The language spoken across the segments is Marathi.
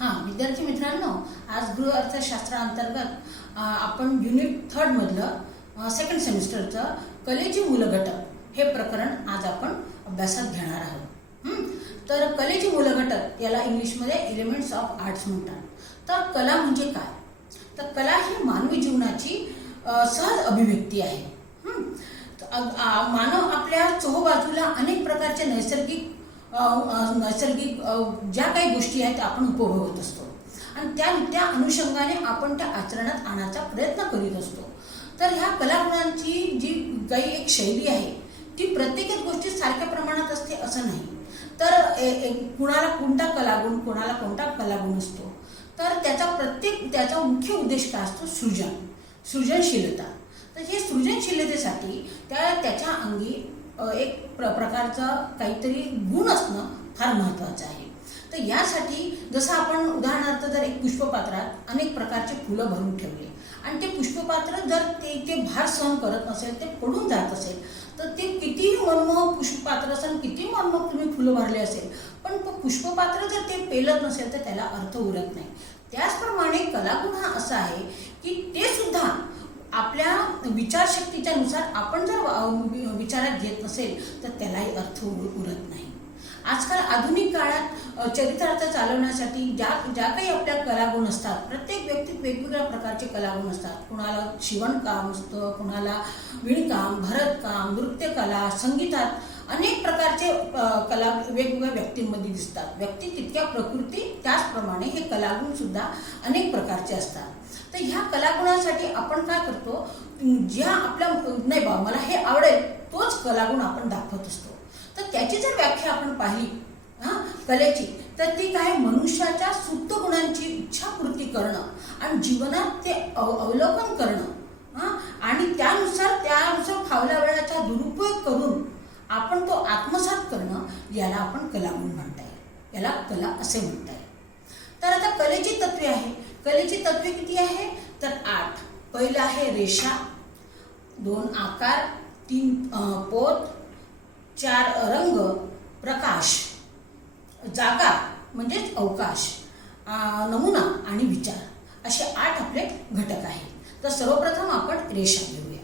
हां, विद्यार्थी मित्रांनो, आज गृह अर्थशास्त्राअंतर्गत आपण युनिट 3 मधलं सेकंड सेमिस्टरचं कलेची मूल घटक हे प्रकरण आज आपण अभ्यासात घेणार आहोत. तर कलेची मूल घटक याला इंग्लिशमध्ये एलिमेंट्स ऑफ आर्ट्स म्हणतात. तर कला म्हणजे काय? तर कला ही मानवी जीवनाची सहज अभिव्यक्ती आहे. मानव आपल्या चोहोबाजूला अनेक प्रकारचे नैसर्गिक ज्या काही गोष्टी आहेत त्या आपण उपभोगत असतो आणि त्या अनुषंगाने आपण त्या आचरणात आणण्याचा प्रयत्न करीत असतो. तर ह्या कलागुणांची जी काही एक शैली आहे ती प्रत्येकच गोष्टी सारख्या प्रमाणात असते असं नाही. तर कुणाला कोणता कलागुण, कोणाला कोणता कलागुण असतो. तर त्याचा मुख्य उद्देश काय असतो? सृजनशीलता. तर हे सृजनशीलतेसाठी त्याच्या अंगी एक प्रकारचा काहीतरी गुण असणं फार महत्त्वाचं आहे. तर यासाठी जसं आपण उदाहरणार्थ जर एक पुष्पपात्रात अनेक प्रकारचे फुलं भरून ठेवले आणि ते पुष्पपात्र जर ते भार सहन करत नसेल, ते पडून जात असेल, तर ते कितीही मनमोहक पुष्पपात्र असेल, किती मनमोहक तुम्ही फुलं भरले असेल, पण पुष्पपात्र जर ते पेलत नसेल तर त्याला अर्थ उरत नाही. त्याचप्रमाणे कलागुण हा असा आहे की ते सुद्धा आपल्या विचारशक्तीच्या नुसार आपण जर विचारात घेत नसेल तर त्यालाही अर्थ उरत नाही. आजकाल आधुनिक काळात चरितार्थ चालवण्यासाठी ज्या काही आपल्या कलागुण असतात, प्रत्येक व्यक्तीत वेगवेगळ्या प्रकारचे कलागुण असतात. कुणाला शिवणकाम असतं, कुणाला विणकाम, भरतकाम, नृत्यकला, संगीतात अनेक प्रकारचे कला वेगवेगळ्या व्यक्तींमध्ये दिसतात. व्यक्ती तितक्या प्रकृती त्याचप्रमाणे हे कलागुण सुद्धा अनेक प्रकारचे असतात. तर ह्या कलागुणासाठी आपण काय करतो? ज्या आपल्या नाही बा मला हे आवडेल तोच कलागुण आपण दाखवत असतो. तर त्याची जर व्याख्या आपण पाहिली कलेची, तर ती काय? मनुष्याच्या सुप्त गुणांची इच्छापूर्ती करणं आणि जीवनात ते अवलोकन करणं आणि त्यानुसार फावल्या वेळाचा दुरुपयोग करून आपण तो आत्मसात करणं, याला आपण कलागुण म्हणता येईल. याला कला असे म्हणता येईल. तर आता कलेची तत्वे आहे. कलेची तत्वे किती आहे? तर 8. पहिलं आहे रेषा, 2 आकार, 3 पोत, 4 रंग, प्रकाश, जागा म्हणजेच अवकाश, नमुना आणि विचार असे 8 आपले घटक आहेत. तर सर्वप्रथम आपण रेषा घेऊया.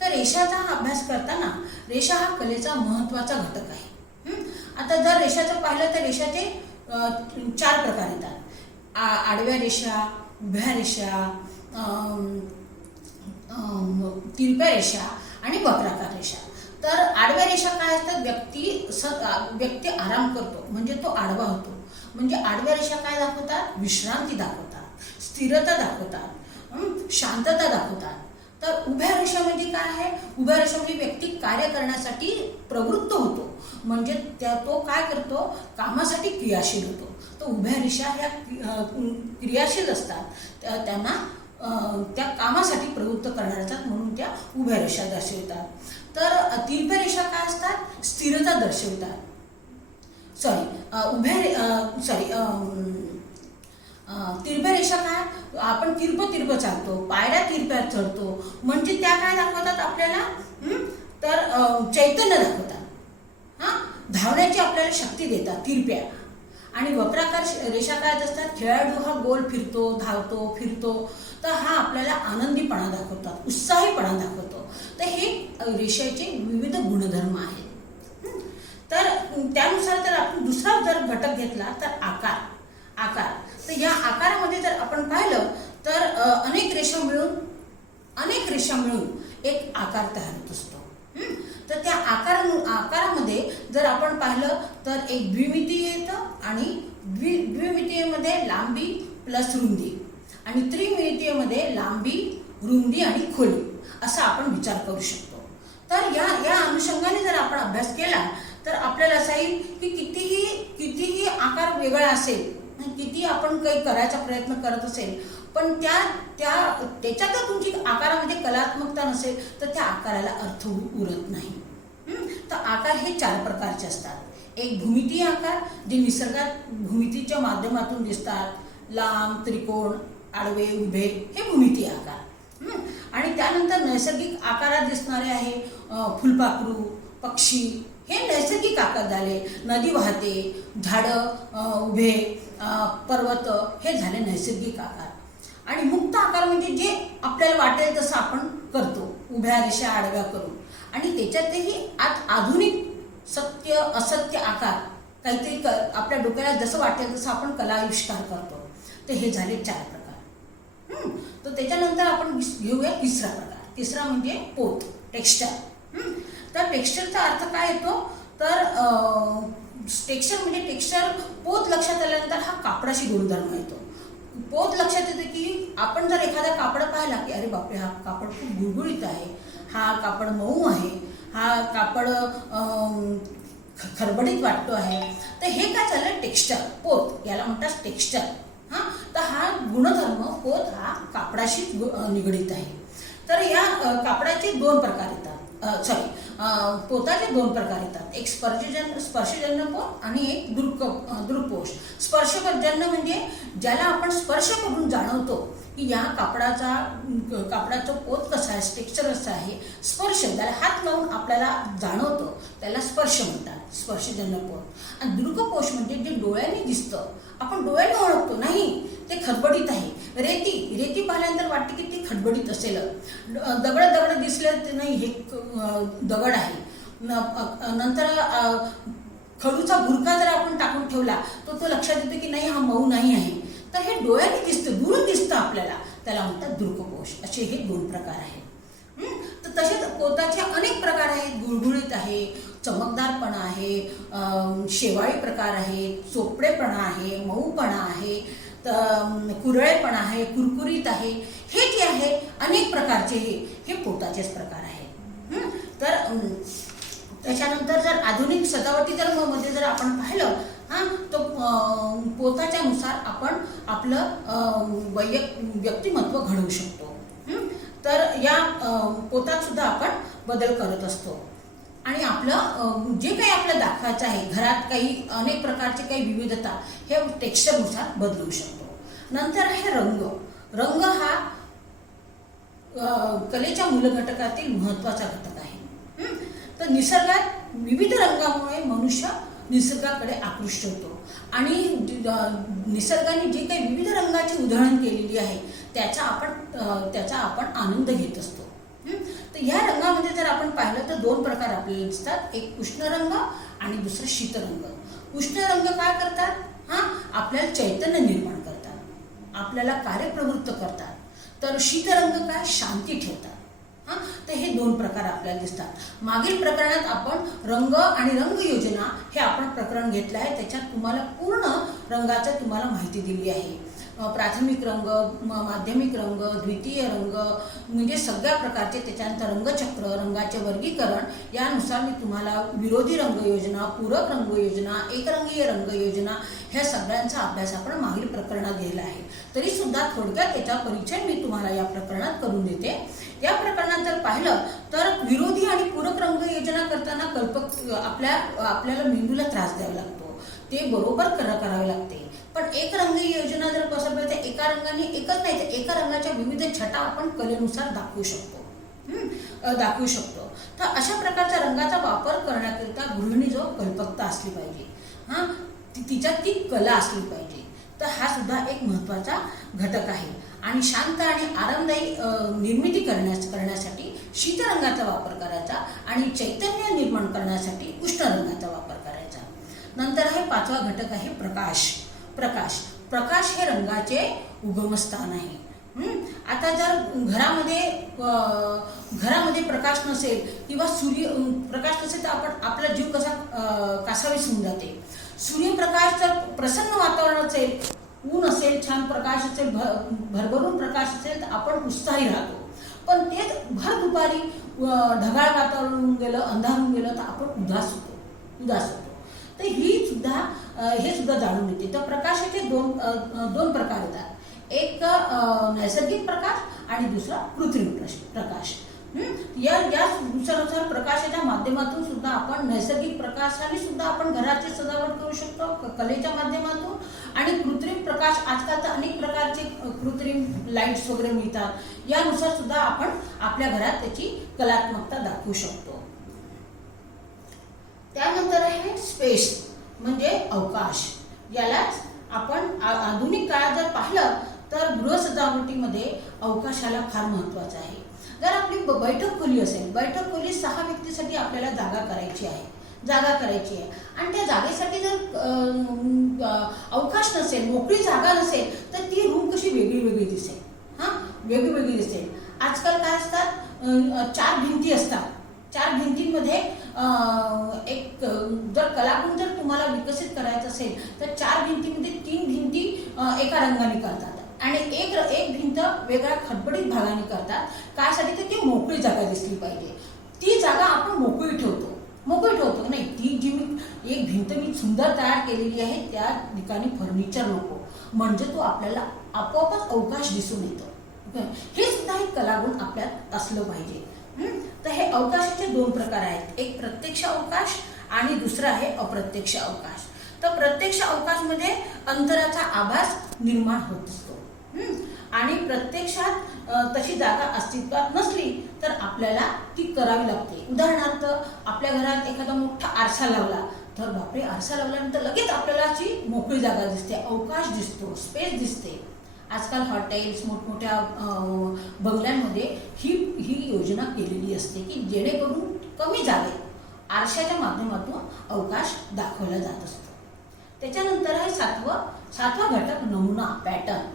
तर रेषाचा अभ्यास करताना रेषा हा कलेचा महत्त्वाचा घटक आहे. आता जर रेषाचं पाहिलं तर रेषाचे 4 प्रकार येतात. आडव्या रेषा, उभ्या रेषा, तिरप्या रेषा आणि वक्राकार रेषा. तर आडव्या रेषा काय असतात? व्यक्ती आराम करतो म्हणजे तो आडवा होतो. म्हणजे आडव्या रेषा काय दाखवतात? विश्रांती दाखवतात, स्थिरता दाखवतात, शांतता दाखवतात. तर उभ्या रेषा म्हणजे काय आहे? उभ्या रेषा म्हणजे व्यक्ती कार्य करण्यासाठी प्रवृत्त होतो, म्हणजे तो काय करतो? कामासाठी क्रियाशील होतो. तर उभ्या रेषा ह्या क्रियाशील असतात, त्यांना त्या कामासाठी प्रवृत्त करणाऱ्या म्हणून त्या उभ्या रेषा दर्शवतात. तर तिरप्या रेषा काय असतात? स्थिरता दर्शवतात. तिरप्या रेषा काय? आपण तिरप चालतो, पायऱ्या तिरप्या चढतो, म्हणजे त्या काय दाखवतात आपल्याला? तर चैतन्य दाखवतात, धावण्याची आपल्याला शक्ती देतात तिरप्या. आणि वक्राकार रेषा काय असतात? खेळाडू हा गोल फिरतो, धावतो, फिरतो, तर हा आपल्याला आनंदीपणा दाखवतात, उत्साहीपणा दाखवतो. तर हे रेषेचे विविध गुणधर्म आहेत. तर त्यानुसार जर आपण दुसरा जर घटक घेतला तर आकार. तर या आकारामध्ये जर आपण पाहिलं तर अनेक रेषा मिळून एक आकार तयार होत असतो. तर त्या आकारामध्ये जर आपण पाहिलं तर एक द्विमितीय येतं आणि द्विमितीयमध्ये लांबी प्लस रुंदी आणि त्रिमितीयमध्ये लांबी, रुंदी आणि खोली असा आपण विचार करू शकतो. तर या अनुषंगाने जर आपण अभ्यास केला तर आपल्याला असं येईल की कितीही आकार वेगळा असेल, किती आपण काही करायचा प्रयत्न करत असेल, पण त्याच्यात जर तुमची आकारामध्ये कलात्मकता नसेल तर त्या आकाराला अर्थ उरत नाही. तर आकार हे 4 प्रकारचे असतात. एक भूमितीय आकार, जे निसर्गात भूमितीच्या माध्यमातून दिसतात, लांब, त्रिकोण, आडवे, उभे, हे भूमितीय आकार. आणि त्यानंतर नैसर्गिक आकारात दिसणारे आहे फुलपाखरू, पक्षी, हे नैसर्गिक आकार झाले. नदी वाहते, झाडं उभे, पर्वत हे झाले नैसर्गिक आकार. आणि मुक्त आकार म्हणजे जे आपल्याला वाटेल तसं आपण करतो, उभ्या रेषा आडव्या करून. आणि त्याच्यातही आधुनिक सत्य असत्य आकार काहीतरी आपल्या डोक्याला जसं वाटेल तसं आपण कलाविष्कार करतो. तर हे झाले 4 प्रकार. तर त्याच्यानंतर आपण घेऊया तिसरा प्रकार. तिसरा म्हणजे पोत, टेक्स्चर. तर टेक्स्चरचा अर्थ काय येतो, तर टेक्स्चर म्हणजे टेक्स्चर, पोत लक्षात आल्यानंतर हा कापडाशी गुणधर्म येतो. पोत लक्षात येते की आपण जर एखादा कापड पाहिला की अरे बापरे हा कापड खूप गुळगुळीत आहे, हा कापड मऊ आहे, हा कापड खरबडीत वाटतो आहे, तर हे काय झालं, टेक्स्चर, पोत याला म्हणतात टेक्स्चर. तर हा गुणधर्म पोत हा कापडाशी निगडीत आहे. तर या कापडाचे 2 प्रकार येतात, पोताचे 2 प्रकार येतात. एक स्पर्शजन्य पोत आणि एक दृक्पोष. स्पर्शजन्य म्हणजे ज्याला आपण स्पर्श करून जाणवतो की या कापडाचं पोत कसा आहे, टेक्स्चर कसं आहे, स्पर्श त्याला हात लावून आपल्याला जाणवतो त्याला स्पर्श म्हणतात, स्पर्शजन्य पोत. आणि दृक्पोष म्हणजे जे डोळ्याने दिसतं, आपण डोळ्याने ओळखतो नाही ते खडबडीत आहे. रेती पाहिल्यानंतर वाटते की ती खडबडीत असेल. दगड दिसले ते नाही हे दगड आहे. नंतर खडूचा भुरका जर आपण टाकून ठेवला तो लक्षात येतो की नाही हा मऊ नाही आहे. तर हे डोळ्याने दिसतं, दुरून दिसतं आपल्याला, त्याला म्हणतात दृक्पोष. असे हे 2 प्रकार आहेत. तर तसेच पोताचे अनेक प्रकार आहेत. गुळगुळीत आहे, चमकदारपणा आहे, शेवाळी प्रकार आहे, चोपडेपणा आहे, मऊपणा आहे, कुरळेपणा आहे, कुरकुरीत आहे. हे जे आहे अनेक प्रकारचे हे पोताचेच प्रकार आहेत. तर त्याच्यानंतर जर आधुनिक सजावटी मध्ये जर आपण पाहिलं तो पोताच्या नुसार आपण आपलं व्यक्तिमत्व घडवू शकतो. तर या पोतात सुद्धा आपण बदल करत असतो. आणि आपलं जे काही आपलं दाखवायचं आहे, घरात काही अनेक प्रकारचे काही विविधता हे टेक्स्चरनुसार बदलू शकतो. नंतर आहे रंग. रंग हा कलेच्या मूलघटकातील महत्त्वाचा घटक आहे. तर निसर्गात विविध रंगामुळे मनुष्य निसर्गाकडे आकृष्ट होतो. आणि निसर्गाने जे काही विविध रंगाची उधळण केलेली आहे त्याचा आपण आनंद घेत असतो. तर ह्या रंगामध्ये जर आपण पाहिलं तर 2 प्रकार आपल्याला दिसतात. एक उष्ण रंग आणि दुसरं शीतरंग. उष्ण रंग काय करतात, आपल्याला चैतन्य निर्माण करतात, आपल्याला कार्यप्रवृत्त करतात. तर शीतरंग काय, शांती ठेवतात. तर हे 2 प्रकार आपल्याला दिसतात. मागील प्रकरणात आपण रंग आणि रंग योजना हे आपण प्रकरण घेतलं आहे. त्याच्यात तुम्हाला पूर्ण रंगाचं तुम्हाला माहिती दिली आहे. प्राथमिक रंग, माध्यमिक रंग, द्वितीय रंग म्हणजे सगळ्या प्रकारचे, त्याच्यानंतर रंगचक्र, रंगाचे वर्गीकरण यानुसार मी तुम्हाला विरोधी रंग योजना, पूरक रंग योजना, एकरंगीय रंग योजना ह्या सगळ्यांचा अभ्यास आपण मागील प्रकरणात घेतला आहे. तरी सुद्धा थोडक्यात याचा परिचय मी तुम्हाला या प्रकरणात करून देते. या प्रकरणात जर पाहिलं तर विरोधी आणि पूरक रंग योजना करताना आपल्याला मेंदूला त्रास द्यावा लागतो, ते बरोबर करावे लागते. पण एक रंगी योजना जर पसरली तर एका रंगाने एकच नाही तर एका रंगाच्या विविध छटा आपण कलेनुसार दाखवू शकतो. तर अशा प्रकारच्या रंगाचा वापर करण्याकरिता गृहिणीजवळ कल्पकता असली पाहिजे, तिच्यात ती कला असली पाहिजे. तर हा सुद्धा एक महत्त्वाचा घटक आहे. आणि शांत आणि आरामदायी निर्मिती करण्यासाठी शीत रंगाचा वापर करायचा आणि चैतन्य निर्माण करण्यासाठी उष्ण रंगाचा वापर करायचा. नंतर आहे 5वा घटक आहे प्रकाश हे रंगाचे उगमस्थान आहे. आता जर घरामध्ये प्रकाश नसेल किंवा प्रकाश नसेल तर आपला जीव कसा कासावीस होऊन जाते. सूर्यप्रकाश जर प्रसन्न वातावरण असेल, ऊन असेल, छान प्रकाश असेल, भरभरून प्रकाश असेल तर आपण उत्साही राहतो. पण तेच भर दुपारी ढगाळ वातावरण होऊन गेलं, अंधार होऊन गेलं तर आपण उदास होतो. तर हे सुद्धा जाणून येते. तर प्रकाशाचे 2 प्रकार येतात. एक नैसर्गिक प्रकाश आणि दुसरा कृत्रिम प्रकाश. या दुसऱ्यानुसार प्रकाशाच्या माध्यमातून सुद्धा आपण नैसर्गिक प्रकाशाने सुद्धा आपण घराची सजावट करू शकतो कलेच्या माध्यमातून. आणि कृत्रिम प्रकाश आजकाल तर अनेक प्रकारचे कृत्रिम लाईट्स वगैरे मिळतात, यानुसार सुद्धा आपण आपल्या घरात त्याची कलात्मकता दाखवू शकतो. त्यानंतर आहे स्पेस म्हणजे अवकाश. यालाच आपण आधुनिक काळात जर पाहिलं तर गृहसजावटीमध्ये अवकाशाला फार महत्त्वाचं आहे. जर आपली बैठक खोली असेल, बैठक खोली 6 व्यक्तीसाठी आपल्याला जागा करायची आहे आणि त्या जागेसाठी जर अवकाश नसेल, मोकळी जागा नसेल तर ती रूम कशी वेगळी दिसेल. वेगळी दिसेल. आजकाल काय असतात, 4 भिंती असतात. 4 भिंतींमध्ये एक जर कलागुण जर तुम्हाला विकसित करायचं असेल तर 4 भिंतीमध्ये 3 भिंती एका रंगाने करतात आणि एक भिंत वेगळ्या खडबडीत भागाने करतात. कायसाठी तर ती मोकळी जागा दिसली पाहिजे. ती जागा आपण मोकळी ठेवतो नाही. ती जी एक भिंत मी सुंदर तयार केलेली आहे त्या ठिकाणी फर्निचर नको, म्हणजे तो आपल्याला आपोआपच अवकाश दिसून येतो. हे सुद्धा एक कलागुण आपल्यात असलं पाहिजे. तर हे अवकाशाचे 2 प्रकार आहेत, एक प्रत्यक्ष अवकाश आणि दुसरा आहे अप्रत्यक्ष अवकाश. तर प्रत्यक्ष अवकाशमध्ये अंतराचा आभास निर्माण होत असतो आणि प्रत्यक्षात तशी जागा अस्तित्वात नसली तर आपल्याला ती करावी लागते. उदाहरणार्थ आपल्या घरात एखादा मोठा आरसा लावला तर बापरे, आरसा लावल्यानंतर लगेच आपल्याला अशी मोकळी जागा दिसते, अवकाश दिसतो, स्पेस दिसते. आजकाल हॉटेल्स, मोठमोठ्या बंगल्यांमध्ये ही योजना केलेली असते की जेणेकरून कमी जागेत आरशाच्या माध्यमातून अवकाश दाखवला जात असतो. त्याच्यानंतर आहे सातवा घटक नमुना, पॅटर्न.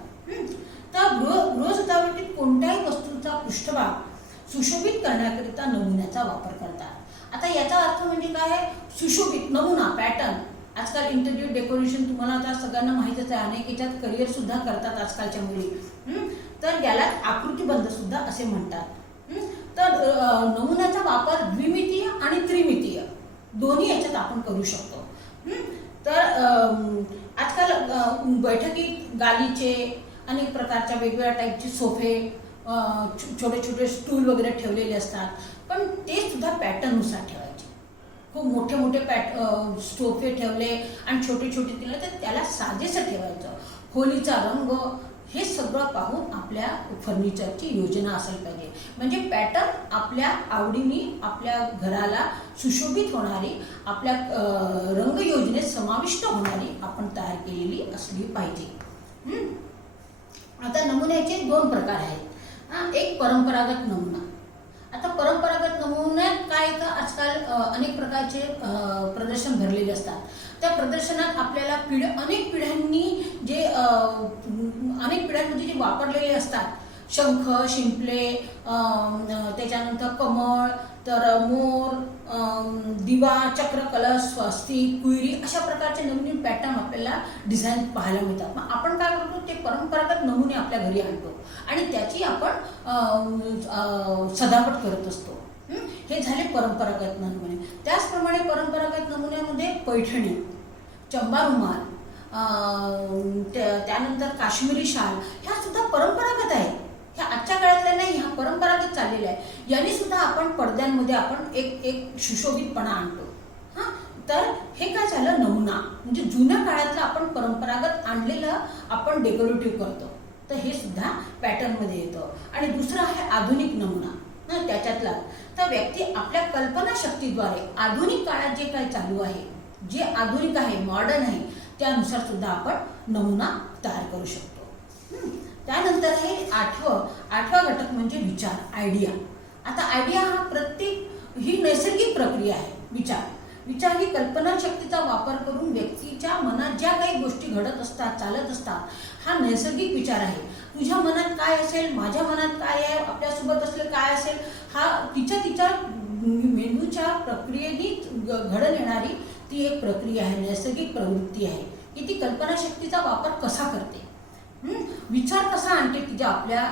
तर गृहसजावटीत कोणत्याही वस्तूचा पृष्ठभाग सुशोभित करण्याकरिता नमुन्याचा वापर करतात. आता याचा अर्थ म्हणजे काय आहे, सुशोभित, नमुना, पॅटर्न. आजकाल इंटेरियर डेकोरेशन तुम्हाला आता सगळ्यांना माहितीच आहे, अनेक याच्यात करिअर सुद्धा करतात आजकालच्या मुली. तर याला आकृतीबंध सुद्धा असे म्हणतात. तर नमुन्याचा वापर द्विमितीय आणि त्रिमितीय दोन्ही याच्यात आपण करू शकतो. तर आजकाल बैठकीत गालीचे, अनेक प्रकारच्या वेगवेगळ्या टाईपचे सोफे, छोटे स्टूल वगैरे ठेवलेले असतात, पण ते सुद्धा पॅटर्ननुसार ठेवायचे. खूप मोठे सोफे ठेवले आणि छोटे केले तर त्याला साजेसं ठेवायचं. खोलीचा रंग हे सगळं पाहून आपल्या फर्निचरची योजना असायला पाहिजे. म्हणजे पॅटर्न आपल्या आवडीने आपल्या घराला सुशोभित होणारी, आपल्या रंग योजनेत समाविष्ट होणारी आपण तयार केलेली असली पाहिजे. आता नमुन्याचे 2 प्रकार आहेत. एक परंपरागत नमुना. आता परंपरागत नमुन्यात काय तर आजकाल अनेक प्रकारचे प्रदर्शन भरलेले असतात. त्या प्रदर्शनात आपल्याला अनेक पिढ्यांमध्ये जे वापरलेले असतात, शंख, शिंपले, त्याच्यानंतर कमळ, तर मोर, दिवा, चक्र, कलश, स्वस्तिक, कुयरी अशा प्रकारचे नवीन पॅटर्न आपल्याला डिझाईन पाहायला मिळतात. मग आपण काय करतो, ते परंपरागत नमुने आपल्या घरी आणतो आणि त्याची आपण सजावट करत असतो. हे झाले परंपरागत नमुने. त्याचप्रमाणे परंपरागत नमुन्यामध्ये पैठणी, चंबा रुमाल, त्यानंतर काश्मीरी शाल ह्या सुद्धा परंपरागत आहेत. ह्या आजच्या काळातल्या नाही, ह्या परंपरागत चाललेल्या आहे. याने सुद्धा आपण पडद्यांमध्ये आपण एक सुशोभितपणा आणतो. तर हे काय झालं, नमुना म्हणजे जुन्या काळातलं आपण परंपरागत आणलेलं आपण डेकोरेटिव्ह करतो, तर हे सुद्धा पॅटर्नमध्ये येतं. आणि दुसरं आहे आधुनिक नमुना. त्याच्यातला तर व्यक्ती आपल्या कल्पनाशक्तीद्वारे आधुनिक काळात जे काय चालू आहे, जे आधुनिक आहे, मॉडर्न आहे, त्यानुसार सुद्धा आपण नमुना तयार करू शकतो. त्यानंतर हे आठवा घटक म्हणजे विचार, आयडिया. आता आयडिया ही नैसर्गिक प्रक्रिया आहे. विचार ही कल्पनाशक्तीचा वापर करून व्यक्तीच्या मनात ज्या काही गोष्टी घडत असतात, चालत असतात, हा नैसर्गिक विचार आहे. तुझ्या मनात काय असेल, माझ्या मनात काय आहे, आपल्यासोबत असले काय असेल, हा तिच्या मेंदूच्या प्रक्रियेने घडून येणारी ती एक प्रक्रिया आहे, नैसर्गिक प्रवृत्ती आहे की ती कल्पनाशक्तीचा वापर कसा करते, विचार कसा आणते तिच्या आपल्या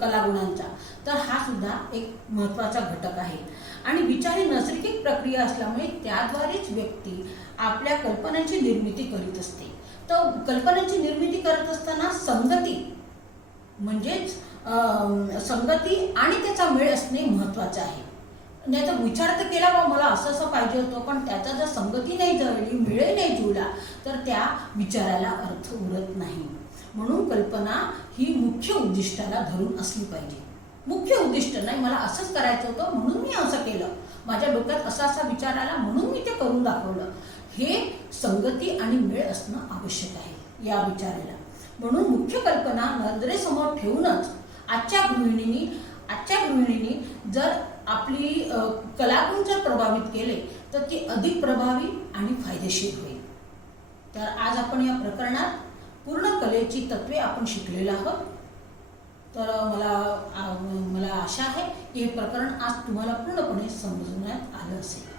कलागुणांचा. तर हा सुद्धा एक महत्त्वाचा घटक आहे. आणि विचार ही नैसर्गिक प्रक्रिया असल्यामुळे त्याद्वारेच व्यक्ती आपल्या कल्पनांची निर्मिती करीत असते. तर कल्पनांची निर्मिती करत असताना संगती आणि त्याचा मेळ असणे महत्त्वाचे आहे. नाही तर विचार तर केला बा मला असं पाहिजे होतं, पण त्याचा जर संगती नाही जुळली, मेळ नाही जुळला तर त्या विचाराला अर्थ उरत नाही. म्हणून कल्पना ही मुख्य उद्दिष्टाला धरून असली पाहिजे. मुख्य उद्दिष्ट नाही, मला असंच करायचं होतं म्हणून मी असं केलं, माझ्या डोक्यात असा विचार आला म्हणून मी ते करून दाखवलं, हे संगती आणि मेळ असणं आवश्यक आहे. या विचाराला. म्हणून मुख्य कल्पना नजरेसमोर ठेवूनच आजच्या गृहिणींनी जर आपली कलागुण जर प्रभावित केले तर ती अधिक प्रभावी आणि फायदेशीर होईल. तर आज आपण या प्रकरणात पूर्ण कलेची तत्वे आपण शिकलेलो आहोत. तर मला आशा आहे की हे प्रकरण आज तुम्हाला पूर्णपणे समजण्यात आलं असेल.